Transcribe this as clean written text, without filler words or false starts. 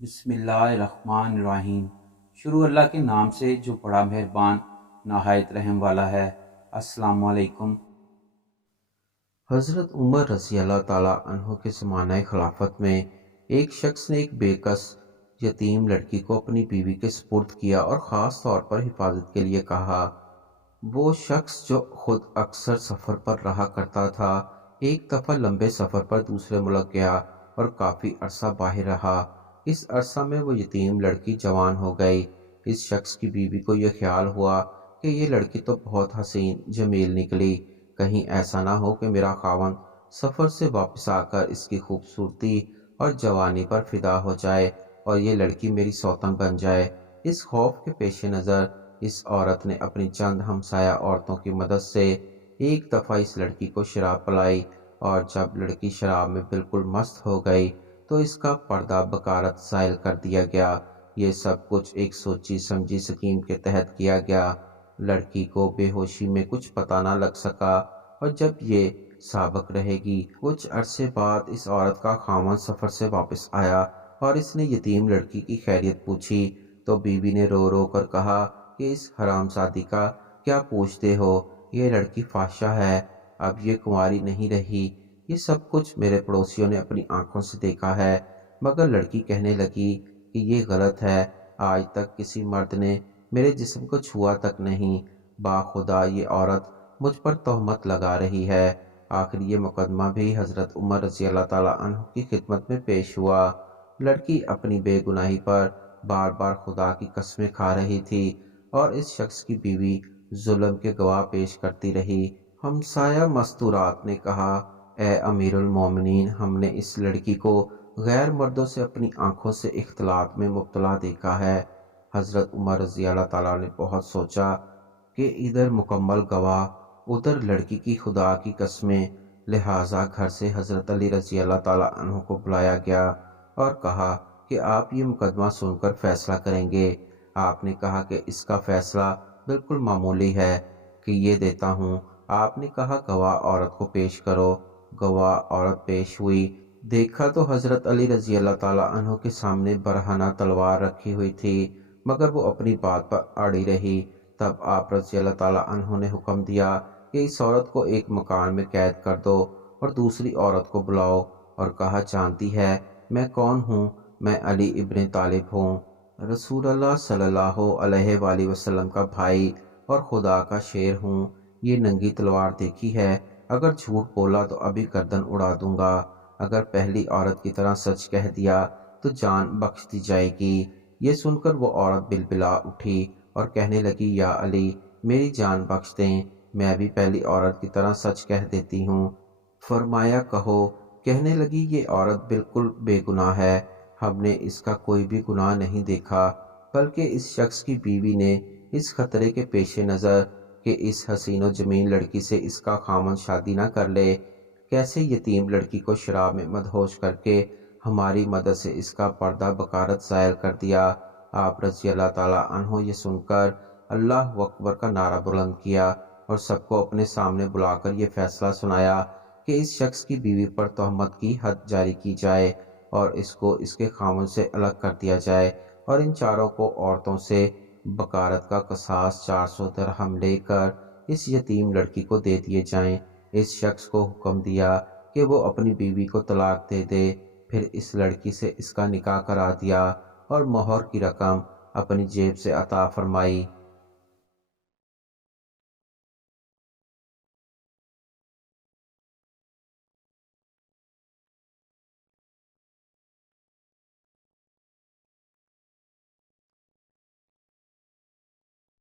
بسم اللہ الرحمن الرحیم۔ شروع اللہ کے نام سے جو بڑا مہربان نہایت رحم والا ہے۔ السلام علیکم۔ حضرت عمر رضی اللہ تعالیٰ عنہ کے زمانہ خلافت میں ایک شخص نے ایک بے کس یتیم لڑکی کو اپنی بیوی کے سپرد کیا اور خاص طور پر حفاظت کے لیے کہا۔ وہ شخص جو خود اکثر سفر پر رہا کرتا تھا، ایک دفعہ لمبے سفر پر دوسرے ملک گیا اور کافی عرصہ باہر رہا۔ اس عرصہ میں وہ یتیم لڑکی جوان ہو گئی۔ اس شخص کی بیوی کو یہ خیال ہوا کہ یہ لڑکی تو بہت حسین جمیل نکلی، کہیں ایسا نہ ہو کہ میرا خاوند سفر سے واپس آ کر اس کی خوبصورتی اور جوانی پر فدا ہو جائے اور یہ لڑکی میری سوتن بن جائے۔ اس خوف کے پیش نظر اس عورت نے اپنی چند ہمسایہ عورتوں کی مدد سے ایک دفعہ اس لڑکی کو شراب پلائی، اور جب لڑکی شراب میں بالکل مست ہو گئی تو اس کا پردہ بکارت زائل کر دیا گیا۔ یہ سب کچھ ایک سوچی سمجھی اسکیم کے تحت کیا گیا۔ لڑکی کو بے ہوشی میں کچھ پتہ نہ لگ سکا، اور جب یہ سابق رہے گی، کچھ عرصے بعد اس عورت کا خاوند سفر سے واپس آیا اور اس نے یتیم لڑکی کی خیریت پوچھی تو بیوی نے رو رو کر کہا کہ اس حرام زادی کا کیا پوچھتے ہو، یہ لڑکی فاحشہ ہے، اب یہ کنواری نہیں رہی۔ یہ سب کچھ میرے پڑوسیوں نے اپنی آنکھوں سے دیکھا ہے۔ مگر لڑکی کہنے لگی کہ یہ غلط ہے، آج تک کسی مرد نے میرے جسم کو چھوا تک نہیں، باخدا یہ عورت مجھ پر تہمت لگا رہی ہے۔ آخر یہ مقدمہ بھی حضرت عمر رضی اللہ تعالیٰ عنہ کی خدمت میں پیش ہوا۔ لڑکی اپنی بے گناہی پر بار بار خدا کی قسمیں کھا رہی تھی اور اس شخص کی بیوی ظلم کے گواہ پیش کرتی رہی۔ ہمسایہ مستورات نے کہا، اے امیر المومنین، ہم نے اس لڑکی کو غیر مردوں سے اپنی آنکھوں سے اختلاط میں مبتلا دیکھا ہے۔ حضرت عمر رضی اللہ تعالیٰ نے بہت سوچا کہ ادھر مکمل گواہ، ادھر لڑکی کی خدا کی قسمیں، لہٰذا گھر سے حضرت علی رضی اللہ تعالیٰ عنہ کو بلایا گیا اور کہا کہ آپ یہ مقدمہ سن کر فیصلہ کریں گے۔ آپ نے کہا کہ اس کا فیصلہ بالکل معمولی ہے کہ یہ دیتا ہوں۔ آپ نے کہا گواہ عورت کو پیش کرو۔ گواہ عورت پیش ہوئی۔ دیکھا تو حضرت علی رضی اللہ تعالیٰ عنہ کے سامنے برہنہ تلوار رکھی ہوئی تھی، مگر وہ اپنی بات پر اڑی رہی۔ تب آپ رضی اللہ تعالیٰ عنہ نے حکم دیا کہ اس عورت کو ایک مکان میں قید کر دو اور دوسری عورت کو بلاؤ، اور کہا جانتی ہے میں کون ہوں؟ میں علی ابن طالب ہوں، رسول اللہ صلی اللہ علیہ وآلہ وسلم کا بھائی اور خدا کا شیر ہوں۔ یہ ننگی تلوار دیکھی ہے، اگر جھوٹ بولا تو ابھی گردن اڑا دوں گا، اگر پہلی عورت کی طرح سچ کہہ دیا تو جان بخش دی جائے گی۔ یہ سن کر وہ عورت بلبلا اٹھی اور کہنے لگی، یا علی میری جان بخش دیں، میں بھی پہلی عورت کی طرح سچ کہہ دیتی ہوں۔ فرمایا کہو۔ کہنے لگی، یہ عورت بالکل بے گناہ ہے، ہم نے اس کا کوئی بھی گناہ نہیں دیکھا، بلکہ اس شخص کی بیوی نے اس خطرے کے پیش نظر کہ اس حسین و جمیل لڑکی سے اس کا خاوند شادی نہ کر لے، کیسے یتیم لڑکی کو شراب میں مدہوش کر کے ہماری مدد سے اس کا پردہ بکارت زائل کر دیا۔ آپ رضی اللہ تعالیٰ عنہ یہ سن کر اللہ اکبر کا نعرہ بلند کیا اور سب کو اپنے سامنے بلا کر یہ فیصلہ سنایا کہ اس شخص کی بیوی پر تہمت کی حد جاری کی جائے اور اس کو اس کے خاوند سے الگ کر دیا جائے، اور ان چاروں کو عورتوں سے بکارت کا قصاص 400 درہم لے کر اس یتیم لڑکی کو دے دیے جائیں۔ اس شخص کو حکم دیا کہ وہ اپنی بیوی کو طلاق دے دے، پھر اس لڑکی سے اس کا نکاح کرا دیا اور مہر کی رقم اپنی جیب سے عطا فرمائی۔